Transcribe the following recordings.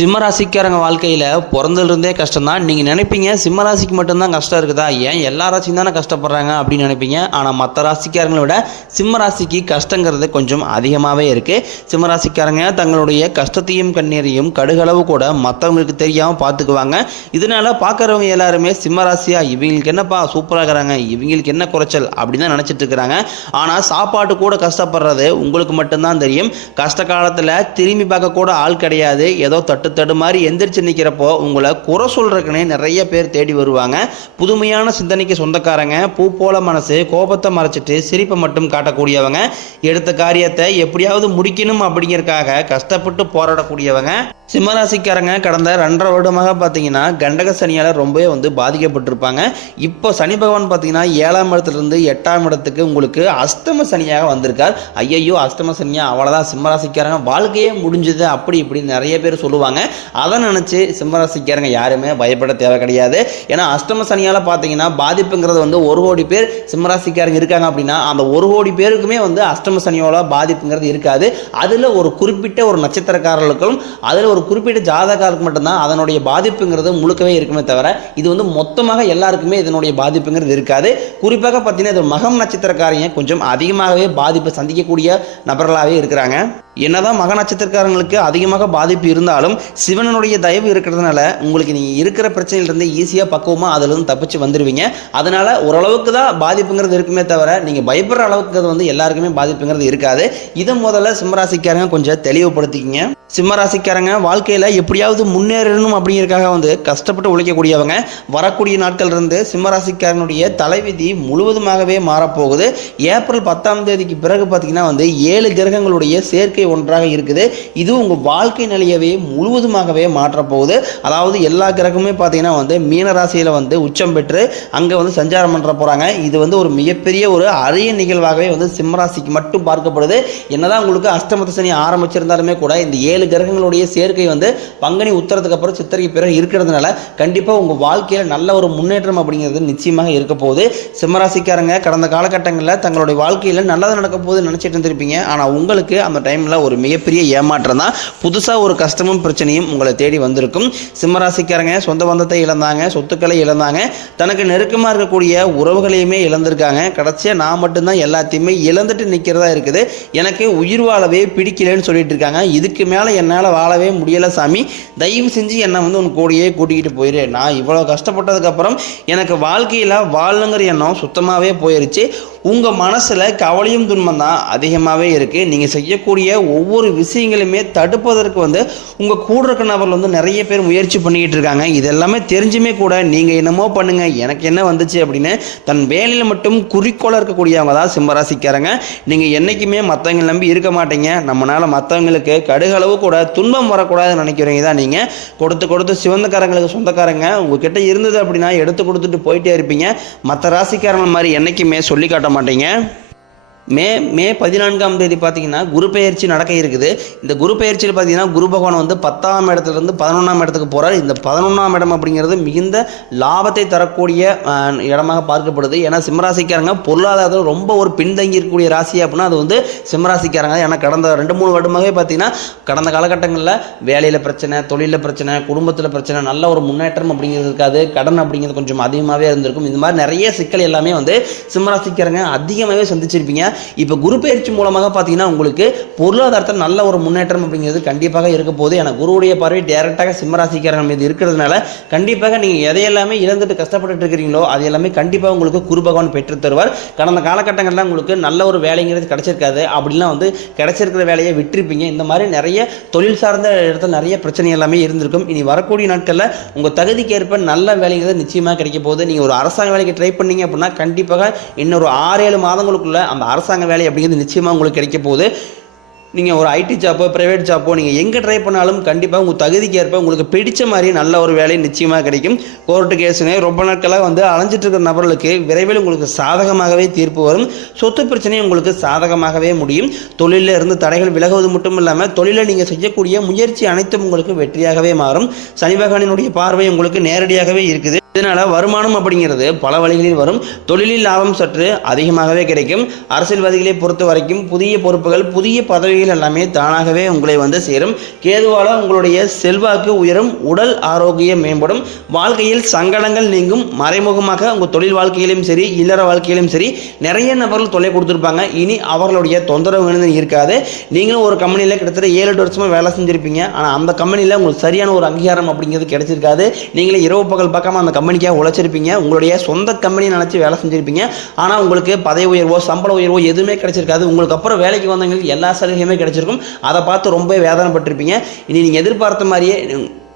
சிம்மராசிக்காரங்க வாழ்க்கையில் பிறந்ததுலேருந்தே கஷ்டம் தான். நீங்கள் நினைப்பீங்க சிம்மராசிக்கு மட்டும்தான் கஷ்டம் இருக்குதா, ஏன் எல்லா ராசியும் தானே கஷ்டப்படுறாங்க அப்படின்னு நினைப்பீங்க. ஆனால் மற்ற ராசிக்காரங்களை விட சிம்மராசிக்கு கஷ்டங்கிறது கொஞ்சம் அதிகமாகவே இருக்குது. சிம்மராசிக்காரங்க தங்களுடைய கஷ்டத்தையும் கண்ணீரையும் கடுகளவு கூட மற்றவங்களுக்கு தெரியாமல் பார்த்துக்குவாங்க. இதனால் பார்க்குறவங்க எல்லாருமே சிம்மராசியா இவங்களுக்கு என்னப்பா சூப்பராக இருக்கிறாங்க, இவங்களுக்கு என்ன குறைச்சல் அப்படின்னு தான் நினச்சிட்டு இருக்கிறாங்க. ஆனால் சாப்பாட்டு கூட கஷ்டப்படுறது உங்களுக்கு மட்டும்தான் தெரியும். கஷ்ட காலத்தில் திரும்பி பார்க்க கூட ஆள் கிடையாது. ஏதோ தட்டு மாதிரி எந்திரிச்சு நிற்கிறப்போ உங்களை குறை சொல்றதுக்குன்னே நிறைய பேர் தேடி வருவாங்க. புதுமையான சிந்தனைக்கு சொந்தக்காரங்க, பூ போல மனசு, கோபத்தை மறைச்சிட்டு சிரிப்பை மட்டும் காட்டக்கூடியவங்க, எடுத்த காரியத்தை எப்படியாவது முடிக்கணும் அப்படிங்கிறதுக்காக கஷ்டப்பட்டு போராடக்கூடியவங்க. சிம்மராசிக்காரங்க கடந்த 2.5 வருடமாக பார்த்தீங்கன்னா கண்டக சனியால் ரொம்பவே பாதிக்கப்பட்டிருப்பாங்க. இப்போ சனி பகவான் பார்த்தீங்கன்னா 7ஆம் இடத்துலேருந்து 8ஆம் இடத்துக்கு உங்களுக்கு அஷ்டம சனியாக வந்திருக்கார். ஐயையோ அஷ்டம சனியா அவ்வளோதான் சிம்மராசிக்காரங்க வாழ்க்கையே முடிஞ்சது அப்படி இப்படி நிறைய பேர் சொல்லுவாங்க. அதை நினச்சி சிம்மராசிக்காரங்க யாருமே பயப்பட தேவை கிடையாது. ஏன்னா அஷ்டம சனியால் பார்த்தீங்கன்னா பாதிப்புங்கிறது 1 கோடி பேர் சிம்மராசிக்காரங்க இருக்காங்க அப்படின்னா அந்த 1 கோடி பேருக்குமே அஷ்டம சனியோட பாதிப்புங்கிறது இருக்காது. அதில் ஒரு குறிப்பிட்ட ஒரு நட்சத்திரக்காரர்களுக்கும் அதில் ஒரு குறிப்பிட்ட ஜாதகாருக்கு மட்டும்தான் அதனுடைய பாதிப்புங்கிறது முழுக்கவே இருக்குமே தவிர இது மொத்தமாக எல்லாருக்குமே இதனுடைய பாதிப்புங்கிறது இருக்காது. குறிப்பாக பார்த்தீங்கன்னா இது மகம் நட்சத்திரக்காரங்க கொஞ்சம் அதிகமாகவே பாதிப்பு சந்திக்கக்கூடிய நபர்களாகவே இருக்கிறாங்க. என்னதான் மக நட்சத்திரக்காரங்களுக்கு அதிகமாக பாதிப்பு இருந்தாலும் சிவனுடைய தயவு இருக்கிறதுனால உங்களுக்கு நீங்கள் இருக்கிற பிரச்சனையிலிருந்து ஈஸியாக பக்குவமாக அதிலிருந்து தப்பிச்சு வந்துடுவீங்க. அதனால ஓரளவுக்கு தான் பாதிப்புங்கிறது இருக்குமே தவிர நீங்கள் பயப்படுற அளவுக்கு அது எல்லாருக்குமே பாதிப்புங்கிறது இருக்காது. இதை முதல்ல சிம்மராசிக்காரங்க கொஞ்சம் தெளிவுபடுத்திக்கிங்க. சிம்மராசிக்காரங்க வாழ்க்கையில் எப்படியாவது முன்னேறணும் அப்படிங்கிறதுக்காக கஷ்டப்பட்டு உழைக்கக்கூடியவங்க. வரக்கூடிய நாட்கள் இருந்து சிம்மராசிக்காரனுடைய தலைவிதி முழுவதுமாகவே மாறப்போகுது. ஏப்ரல் 10ஆம் தேதிக்கு பிறகு பார்த்தீங்கன்னா 7 கிரகங்களுடைய சேர்க்கை ஒன்றாக இருக்குது. இது உங்கள் வாழ்க்கை நிலையவே முழுவதுமாகவே மாற்றப்போகுது. அதாவது எல்லா கிரகமுமே பார்த்தீங்கன்னா மீன ராசியில் உச்சம் பெற்று அங்கே சஞ்சாரம் பண்ண போகிறாங்க. இது ஒரு மிகப்பெரிய ஒரு அரிய நிகழ்வாகவே சிம்மராசிக்கு மட்டும் பார்க்கப்படுது. என்னதான் உங்களுக்கு அஷ்டமத்து சனி ஆரம்பிச்சிருந்தாலுமே கூட இந்த 7 கிரகங்களுடைய சேர்க்கை பங்குனி உத்தரத்துக்கு அப்புறம் சித்திரைக்கு பிறகு இருக்கிறதுனால கண்டிப்பாக உங்கள் வாழ்க்கையில் நல்ல ஒரு முன்னேற்றம் அப்படிங்கிறது நிச்சயமாக இருக்க போகுது. சிம்மராசிக்காரங்க கடந்த காலகட்டங்களில் தங்களுடைய வாழ்க்கையில் நல்லது நடக்க போகுது நினச்சிட்டு இருந்திருப்பீங்க. ஆனால் உங்களுக்கு அந்த டைமில் ஒரு மிகப்பெரிய ஏமாற்றம் தான். புதுசாக ஒரு கஷ்டமும் பிரச்சனையும் உங்களை தேடி வந்திருக்கும். சிம்மராசிக்காரங்க சொந்த பந்தத்தை இழந்தாங்க, சொத்துக்களை இழந்தாங்க, தனக்கு நெருக்கமாக இருக்கக்கூடிய உறவுகளையுமே இழந்திருக்காங்க. கடைசியாக நான் மட்டும்தான் எல்லாத்தையுமே இழந்துட்டு நிற்கிறதா இருக்குது, எனக்கு உயிர் வாழவே பிடிக்கலன்னு சொல்லிட்டு இருக்காங்க. இதுக்கு மேலே என்னால் வாழவே முடியலை சாமி, தயவு செஞ்சு என்னை உன் கூடையே கூட்டிக்கிட்டு போயிரு. நான் இவ்வளோ கஷ்டப்பட்டதுக்கப்புறம் எனக்கு வாழ்க்கையில் வாழணுங்கிற எண்ணம் சுத்தமாகவே போயிருச்சு. உங்கள் மனசில் கவலையும் துன்பம் தான் அதிகமாகவே இருக்குது. நீங்கள் செய்யக்கூடிய ஒவ்வொரு விஷயங்களுமே தடுப்பதற்கு உங்கள் கூட இருக்க நபர்கள் நிறைய பேர் முயற்சி பண்ணிக்கிட்டு இருக்காங்க. இதெல்லாமே தெரிஞ்சுமே கூட நீங்கள் என்னமோ பண்ணுங்க எனக்கு என்ன வந்துச்சு அப்படின்னு தன் வேலையில் மட்டும் குறிக்கோளாக இருக்கக்கூடியவங்க தான் சிம்மராசிக்காரங்க. நீங்கள் என்றைக்குமே மற்றவங்க நம்பி இருக்க மாட்டீங்க. நம்மளால் மற்றவங்களுக்கு கடுகளவு கூட துன்பம் வரக்கூடாதுன்னு நினைக்கிறீங்க தான் நீங்கள். கொடுத்து சிவந்தக்காரங்களுக்கு சொந்தக்காரங்க உங்ககிட்ட இருந்தது அப்படின்னா எடுத்து கொடுத்துட்டு போயிட்டே இருப்பீங்க. மற்ற ராசிக்காரங்க மாதிரி என்றைக்குமே சொல்லி காட்ட மாட்டீங்க. மே 14ஆம் தேதி பார்த்தீங்கன்னா குரு பெயர்ச்சி நடக்க இருக்குது. இந்த குரு பெயர்ச்சியில் பார்த்தீங்கன்னா குரு பகவான் 10ஆம் இடத்துலேருந்து 11ஆம் இடத்துக்கு போகிறார். இந்த 11ஆம் இடம் அப்படிங்கிறது மிகுந்த லாபத்தை தரக்கூடிய இடமாக பார்க்கப்படுது. ஏன்னா சிம்மராசிக்காரங்க பொருளாதாரத்தில் ரொம்ப ஒரு பின்தங்கி இருக்கக்கூடிய ராசி அப்படின்னா அது சிம்மராசிக்காரங்க. ஏன்னா கடந்த 2-3 வருடமாகவே பார்த்தீங்கன்னா கடந்த காலகட்டங்களில் வேலையில் பிரச்சனை, தொழிலில் பிரச்சனை, குடும்பத்தில் பிரச்சனை, நல்ல ஒரு முன்னேற்றம் அப்படிங்கிறது இருக்காது. கடன் அப்படிங்கிறது கொஞ்சம் அதிகமாகவே இருந்திருக்கும். இந்த மாதிரி நிறைய சிக்கல் எல்லாமே சிம்மராசிக்காரங்க அதிகமாகவே சந்திச்சிருப்பீங்க. இப்போ குரு பயிற்சி மூலமாக பார்த்தீங்கன்னா உங்களுக்கு பொருளாதாரத்தில் நல்ல ஒரு முன்னேற்றம் அப்படிங்கிறது கண்டிப்பாக இருக்க போகுது. ஏன்னா குருவுடைய பார்வை டைரக்டாக சிம்மராசிக்காரங்க மீது இருக்கிறதுனால கண்டிப்பாக நீங்கள் எதையெல்லாமே இழந்துட்டு கஷ்டப்பட்டு இருக்கிறீங்களோ அது எல்லாமே கண்டிப்பாக உங்களுக்கு குரு பகவான் பெற்று தருவார். கடந்த காலகட்டங்களில் உங்களுக்கு நல்ல ஒரு வேலைங்கிறது கிடைச்சிருக்காது, அப்படிலாம் கிடைச்சிருக்கிற வேலையை விட்டுருப்பீங்க. இந்த மாதிரி நிறைய தொழில் சார்ந்த இடத்துல நிறைய பிரச்சனை எல்லாமே இருந்திருக்கும். இனி வரக்கூடிய நாட்களில் உங்கள் தகுதிக்கு ஏற்ப நல்ல வேலைங்கிறது நிச்சயமாக கிடைக்க போகுது. நீங்கள் ஒரு அரசாங்க வேலைக்கு ட்ரை பண்ணீங்க அப்படின்னா கண்டிப்பாக இன்னொரு 6-7 மாதங்களுக்குள்ள அந்த அரசாங்க வேலை அப்படிங்கிறது நிச்சயமாக உங்களுக்கு கிடைக்க போகுது. நீங்கள் ஒரு ஐடி ஜாப்போ ப்ரைவேட் ஜாப்போ நீங்கள் எங்கே ட்ரை பண்ணாலும் கண்டிப்பாக உங்கள் தகுதிக்கு ஏற்ப உங்களுக்கு பிடிச்ச மாதிரி நல்ல ஒரு வேலை நிச்சயமாக கிடைக்கும். கோர்ட்டு கேஸுன்னு ரொம்ப நாட்களாக அலைஞ்சிட்டு இருக்கிற நபர்களுக்கு விரைவில் உங்களுக்கு சாதகமாகவே தீர்ப்பு வரும். சொத்து பிரச்சனையும் உங்களுக்கு சாதகமாகவே முடியும். தொழிலில் இருந்து தடைகள் விலகுவது மட்டும் இல்லாமல் தொழிலில் நீங்கள் செய்யக்கூடிய முயற்சி அனைத்தும் உங்களுக்கு வெற்றியாகவே மாறும். சனி பகவானினுடைய பார்வை உங்களுக்கு நேரடியாகவே இருக்குது. இதனால் வருமானம் அப்படிங்கிறது பல வழிகளில் வரும். தொழிலில் லாபம் சற்று அதிகமாகவே கிடைக்கும். அரசியல்வாதிகளை பொறுத்த வரைக்கும் புதிய பொறுப்புகள், புதிய பதவிகள் எல்லாமே தானாகவே உங்களை சேரும். கேதுவால் உங்களுடைய செல்வாக்கு உயரும். உடல் ஆரோக்கியம் மேம்படும். வாழ்க்கையில் சங்கடங்கள் நீங்கும். மறைமுகமாக உங்கள் தொழில் வாழ்க்கையிலும் சரி, இல்லற வாழ்க்கையிலும் சரி, நிறைய நபர்கள் தொல்லை கொடுத்துருப்பாங்க. இனி அவர்களுடைய தொந்தரவு இருக்காது. நீங்களும் ஒரு கம்பெனியில் கிட்டத்தட்ட 7-8 வருஷமாக வேலை செஞ்சுருப்பீங்க. ஆனால் அந்த கம்பெனியில் உங்களுக்கு சரியான ஒரு அங்கீகாரம் அப்படிங்கிறது கிடைச்சிருக்காது. நீங்களே இரவு பகல் பார்க்காம அந்த கம்பெனிக்காக உழைச்சிருப்பீங்க. உங்களுடைய சொந்த கம்பெனியை நினச்சி வேலை செஞ்சுருப்பீங்க. ஆனால் உங்களுக்கு பதவி உயர்வோ சம்பள உயர்வோ எதுவுமே கிடைச்சிருக்காது. உங்களுக்கு அப்புறம் வேலைக்கு வந்தவங்களுக்கு எல்லா சலுகையுமே கிடைச்சிருக்கும். அதை பார்த்து ரொம்ப வேதனைப்பட்டிருப்பீங்க. இனி நீங்கள் எதிர்பார்த்த மாதிரியே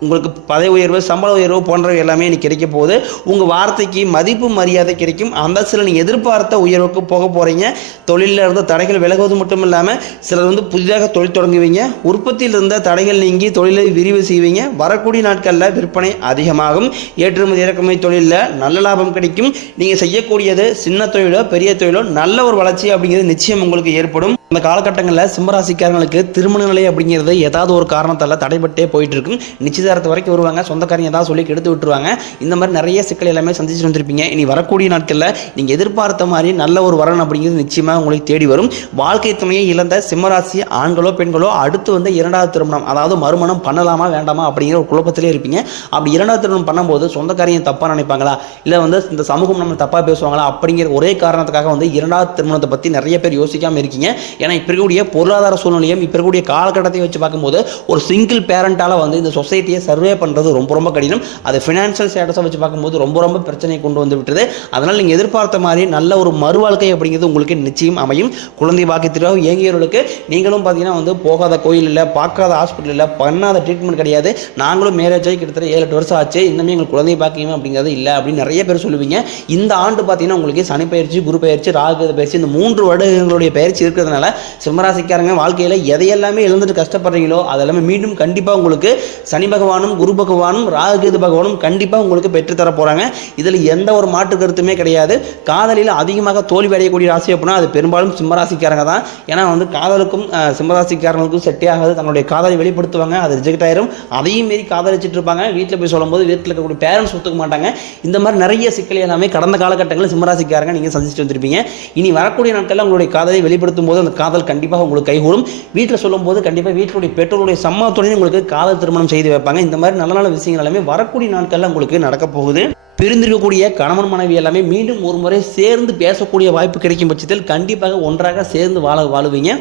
உங்களுக்கு பதவி உயர்வு, சம்பள உயர்வு போன்றவை எல்லாமே இன்னைக்கு கிடைக்க போகுது. உங்கள் வார்த்தைக்கு மதிப்பு மரியாதை கிடைக்கும். அந்த சில நீங்கள் எதிர்பார்த்த உயர்வுக்கு போக போகிறீங்க. தொழிலில் இருந்த தடைகள் விலகுவது மட்டும் இல்லாமல் சிலர் புதிதாக தொழில் தொடங்குவீங்க. உற்பத்தியில் இருந்த தடைகள் நீங்கி தொழிலை விரிவு செய்வீங்க. வரக்கூடிய நாட்களில் விற்பனை அதிகமாகும். ஏற்றுமதி இறக்குமதி தொழிலில் நல்ல லாபம் கிடைக்கும். நீங்கள் செய்யக்கூடியது சின்ன தொழிலோ பெரிய தொழிலோ நல்ல ஒரு வளர்ச்சி அப்படிங்கிறது நிச்சயம் உங்களுக்கு ஏற்படும். இந்த காலகட்டங்களில் சிம்மராசிக்காரங்களுக்கு திருமண நிலை அப்படிங்கிறது ஏதாவது ஒரு காரணத்தால் தடைபட்டே போயிட்டு இருக்கும். நிச்சயதாரத்து வரைக்கும் வருவாங்க. சொந்தக்காரங்க ஏதாவது சொல்லி கெடுத்து விட்டுருவாங்க. இந்த மாதிரி நிறைய சிக்கல் எல்லாமே சந்திச்சுட்டு வந்திருப்பீங்க. இனி வரக்கூடிய நாட்களில் நீங்கள் எதிர்பார்த்த மாதிரி நல்ல ஒரு வரன் அப்படிங்கிறது நிச்சயமாக உங்களுக்கு தேடி வரும். வாழ்க்கை துணையை இழந்த சிம்மராசி ஆண்களோ பெண்களோ அடுத்து இரண்டாவது திருமணம், அதாவது மறுமணம் பண்ணலாமா வேண்டாமா அப்படிங்கிற ஒரு குழப்பத்திலே இருப்பீங்க. அப்படி இரண்டாவது திருமணம் பண்ணும்போது சொந்தக்காரையும் தப்பாக நினைப்பாங்களா, இல்லை இந்த சமூகம் நம்ம தப்பாக பேசுவாங்களா அப்படிங்கிற ஒரே காரணத்துக்காக இரண்டாவது திருமணத்தை பற்றி நிறைய பேர் யோசிக்காமல் இருக்கீங்க. ஏன்னா இப்போ இருக்கக்கூடிய பொருளாதார சூழ்நிலையும் இப்போ இருக்கக்கூடிய காலகட்டத்தை வச்சு பார்க்கும்போது ஒரு சிங்கிள் பேரண்டால் இந்த சொசைட்டியை சர்வே பண்ணுறது ரொம்ப ரொம்ப கடினம். அது ஃபினான்ஷியல் ஸ்டேட்டஸை வச்சு பார்க்கும்போது ரொம்ப ரொம்ப பிரச்சனையை கொண்டு விட்டுருது. அதனால் நீங்கள் எதிர்பார்த்த மாதிரி நல்ல ஒரு மறுவாழ்க்கை அப்படிங்கிறது உங்களுக்கு நிச்சயம் அமையும். குழந்தை பாக்கியத்திற்காக இயங்கியவர்களுக்கு நீங்களும் பார்த்தீங்கன்னா போகாத கோயில் இல்லை, பார்க்காத ஹாஸ்பிட்டல் இல்லை, பண்ணாத ட்ரீட்மெண்ட் கிடையாது. நாங்களும் மேரேஜ் ஆகி கிட்டத்தட்ட 7-8 வருஷம் ஆச்சு, இன்னுமே எங்களுக்கு குழந்தை பாக்கியம் அப்படிங்கிறது இல்லை அப்படின்னு நிறைய பேர் சொல்லுவீங்க. இந்த ஆண்டு பார்த்தீங்கன்னா உங்களுக்கு சனி பயிற்சி, குரு பயிற்சி, ராகு பயிற்சி, இந்த 3 வருடங்களுடைய பயிற்சி இருக்கிறதுனால சிம்மராசிக்காரங்க வாழ்க்கையில் எதையெல்லாமே எழுந்துட்டு கஷ்டப்படுறீங்களோ அதெல்லாமே மீண்டும் கண்டிப்பாக உங்களுக்கு சனி பகவானும், குரு பகவானும், ராகு கேது பகவானும் கண்டிப்பாக உங்களுக்கு பெற்றுத்தர போகிறாங்க. இதில் எந்த ஒரு மாற்று கருத்துமே கிடையாது. காதலில் அதிகமாக தோல்வி அடையக்கூடிய ராசி அப்படின்னா அது பெரும்பாலும் சிம்மராசிக்காரங்க தான். ஏன்னா காதலுக்கும் சிம்மராசிக்காரங்களுக்கும் செட்டே ஆகாது. தன்னுடைய காதலை வெளிப்படுத்துவாங்க, அது ரிஜெக்ட் ஆயிரும். அதையும் மீறி காதலிச்சிட்டு இருப்பாங்க. வீட்டில் போய் சொல்லும்போது வீட்டில் இருக்கக்கூடிய பேரண்ட்ஸ் ஒத்துக்க மாட்டாங்க. இந்த மாதிரி நிறைய சிக்கல் எல்லாமே கடந்த காலகட்டங்களில் சிம்மராசிக்காரங்க நீங்கள் சந்திச்சுட்டு வந்திருப்பீங்க. இனி வரக்கூடிய நாட்களில் உங்களுடைய காதலை வெளிப்படுத்தும் போது அந்த காதல் கண்டிப்பாக உங்களுக்கு கைகூடும். வீட்டில் சொல்லும்போது கண்டிப்பாக வீட்டுடைய பெற்றோருடைய சம்மதத்துடன் உங்களுக்கு காதல் திருமணம் செய்து வைப்பாங்க. இந்த மாதிரி நல்ல நல்ல விஷயங்கள் எல்லாமே வரக்கூடிய நாட்களில் உங்களுக்கு நடக்க போகுது. பிரிந்திருக்கக்கூடிய கணவன் மனைவி எல்லாமே மீண்டும் ஒரு முறை சேர்ந்து பேசக்கூடிய வாய்ப்பு கிடைக்கும் பட்சத்தில் கண்டிப்பாக ஒன்றாக சேர்ந்து வாழுவீங்க.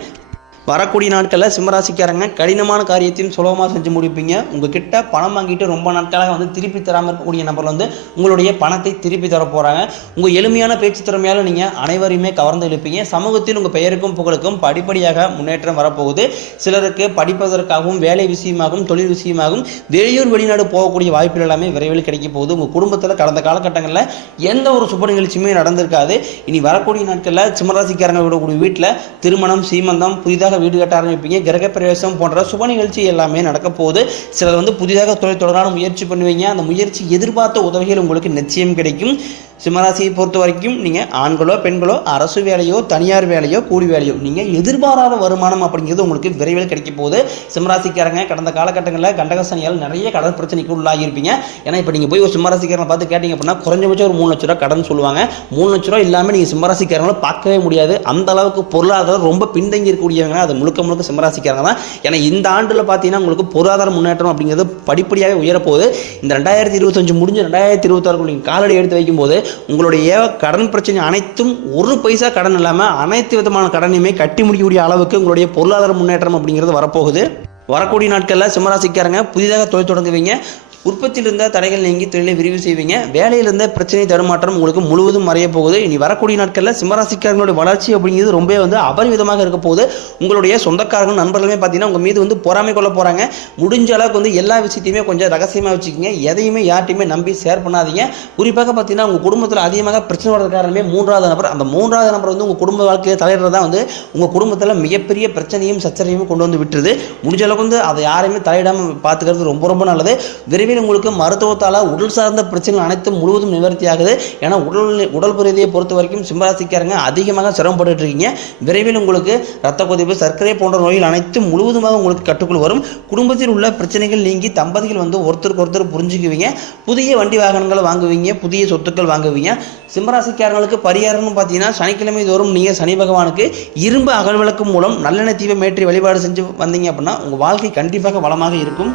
வரக்கூடிய நாட்களில் சிம்மராசிக்காரங்க கடினமான காரியத்தையும் சுலபமாக செஞ்சு முடிப்பீங்க. உங்ககிட்ட பணம் வாங்கிட்டு ரொம்ப நாட்களாக திருப்பி தராமல் இருக்கக்கூடிய நபர் உங்களுடைய பணத்தை திருப்பி தர போகிறாங்க. உங்கள் எளிமையான பேச்சு திறமையால் நீங்கள் அனைவரையுமே கவர்ந்து இழுப்பீங்க. சமூகத்தில் உங்கள் பெயருக்கும் புகழுக்கும் படிப்படியாக முன்னேற்றம் வரப்போகுது. சிலருக்கு படிப்பதற்காகவும், வேலை விஷயமாகவும், தொழில் விஷயமாகவும் வெளியூர் வெளிநாடு போகக்கூடிய வாய்ப்புகள் எல்லாமே விரைவில் கிடைக்க போகுது. உங்கள் குடும்பத்தில் கடந்த காலகட்டங்களில் எந்த ஒரு சுப நிகழ்ச்சியுமே நடந்திருக்காது. இனி வரக்கூடிய நாட்களில் சிம்மராசிக்காரங்க விடக்கூடிய வீட்டில் திருமணம், சீமந்தம், புதிதாக வீடு கட்ட ஆரம்பிப்பீங்க. கிரக பிரவேசம் போன்ற சுப நிகழ்ச்சி எல்லாமே நடக்க போகுது. சிலர் புதிதாக தொழில் தொடரான முயற்சி பண்ணுவீங்க. அந்த முயற்சி எதிர்பார்த்த உதவிகள் உங்களுக்கு நிச்சயம் கிடைக்கும். சிம்மராசியை பொறுத்த வரைக்கும் நீங்கள் ஆண்களோ பெண்களோ அரசு வேலையோ தனியார் வேலையோ கூலி வேலையோ நீங்கள் எதிர்பாராத வருமானம் அப்படிங்கிறது உங்களுக்கு விரைவில் கிடைக்க போகுது. சிம்மராசிக்காரங்க கடந்த காலகட்டங்களில் கண்டகசனியால் நிறைய கடன் பிரச்சனைக்கு உள்ளாகியிருப்பீங்க. ஏன்னா இப்போ நீங்கள் போய் ஒரு சிம்மராசிக்காரங்களை பார்த்து கேட்டிங்க அப்படின்னா குறைஞ்சபட்சம் ஒரு 3 லட்ச ரூபா கடன் சொல்லுவாங்க. 3 லட்ச ரூபா இல்லாமல் நீங்கள் சிம்மராசிக்காரங்களை பார்க்கவே முடியாது. அந்த அளவுக்கு பொருளாதாரம் ரொம்ப பின்தங்கி இருக்கக்கூடியவங்க அது முழுக்க சிம்மராசிக்காரங்க தான். ஏன்னா இந்த ஆண்டில் பார்த்தீங்கன்னா உங்களுக்கு பொருளாதார முன்னேற்றம் அப்படிங்கிறது படிப்படியாக உயரப்போகுது. இந்த 2025 முடிஞ்சு 2026 நீங்கள் காலடி எடுத்து வைக்கும்போது உங்களுடைய கடன் பிரச்சனை அனைத்தும் ஒரு பைசா கடன் இல்லாமல் அனைத்து விதமான கடனையுமே கட்டி முடிக்கக்கூடிய அளவுக்கு உங்களுடைய பொருளாதார முன்னேற்றம் அப்படிங்கிறது வரப்போகுது. வரக்கூடிய நாட்களில் சிம்மராசிக்காரங்க புதிதாக தொழில் தொடங்குவீங்க. உற்பத்தியில் இருந்த தடைகள் நீங்கி தொழிலை விரிவு செய்வீங்க. வேலையில் இருந்த பிரச்சனை தடுமாற்றம் உங்களுக்கு முழுவதும் மறைய போகுது. இனி வரக்கூடிய நாட்களில் சிம்மராசிக்காரங்களுடைய வளர்ச்சி அப்படிங்கிறது ரொம்ப அபரிவிதமாக இருக்க போகுது. உங்களுடைய சொந்தக்காரர்கள் நண்பர்களுமே பார்த்தீங்கன்னா உங்கள் மீது பொறாமை கொள்ள போகிறாங்க. முடிஞ்ச அளவுக்கு எல்லா விஷயத்தையுமே கொஞ்சம் ரகசியமாக வச்சுக்கோங்க. எதையுமே யார்ட்டையுமே நம்பி ஷேர் பண்ணாதீங்க. குறிப்பாக பார்த்தீங்கன்னா உங்கள் குடும்பத்தில் அதிகமாக பிரச்சனை வர்றது காரணமே 3வது நபர். அந்த 3வது நபர் உங்கள் குடும்ப வாழ்க்கையை தலையிடுறதா உங்கள் குடும்பத்தில் மிகப்பெரிய பிரச்சனையும் சச்சரவையும் கொண்டு விட்டுருது. முடிஞ்ச அளவுக்கு அதை யாரையுமே தலையிடாமல் பார்த்துக்கிறது ரொம்ப ரொம்ப நல்லது. விரைவில் விரைவில் உங்களுக்கு மருத்துவத்தால் உடல் சார்ந்த பிரச்சனைகள் அனைத்தும் முழுவதும் நிவர்த்தி ஆகுது. ஏன்னா உடல் ரீதியை பொறுத்த வரைக்கும் சிம்மராசிக்காரங்க அதிகமாக சிரமப்பட்டு இருக்கீங்க. விரைவில் உங்களுக்கு ரத்த கொதிப்பு, சர்க்கரை போன்ற நோய்கள் அனைத்தும் முழுவதுமாக உங்களுக்கு கட்டுக்குள் வரும். குடும்பத்தில் உள்ள பிரச்சனைகள் நீங்கி தம்பதிகள் ஒருத்தருக்கு ஒருத்தர் புரிஞ்சுக்குவீங்க. புதிய வண்டி வாகனங்கள் வாங்குவீங்க, புதிய சொத்துக்கள் வாங்குவீங்க. சிம்மராசிக்காரங்களுக்கு பரிகாரம்னு பார்த்தீங்கன்னா சனிக்கிழமை தோறும் நீங்கள் சனி பகவானுக்கு இரும்பு அகல் விளக்கு மூலம் நல்லெண்ணெய் தீபம் ஏற்றி வழிபாடு செஞ்சு வந்தீங்க அப்படின்னா உங்கள் வாழ்க்கை கண்டிப்பாக வளமாக இருக்கும்.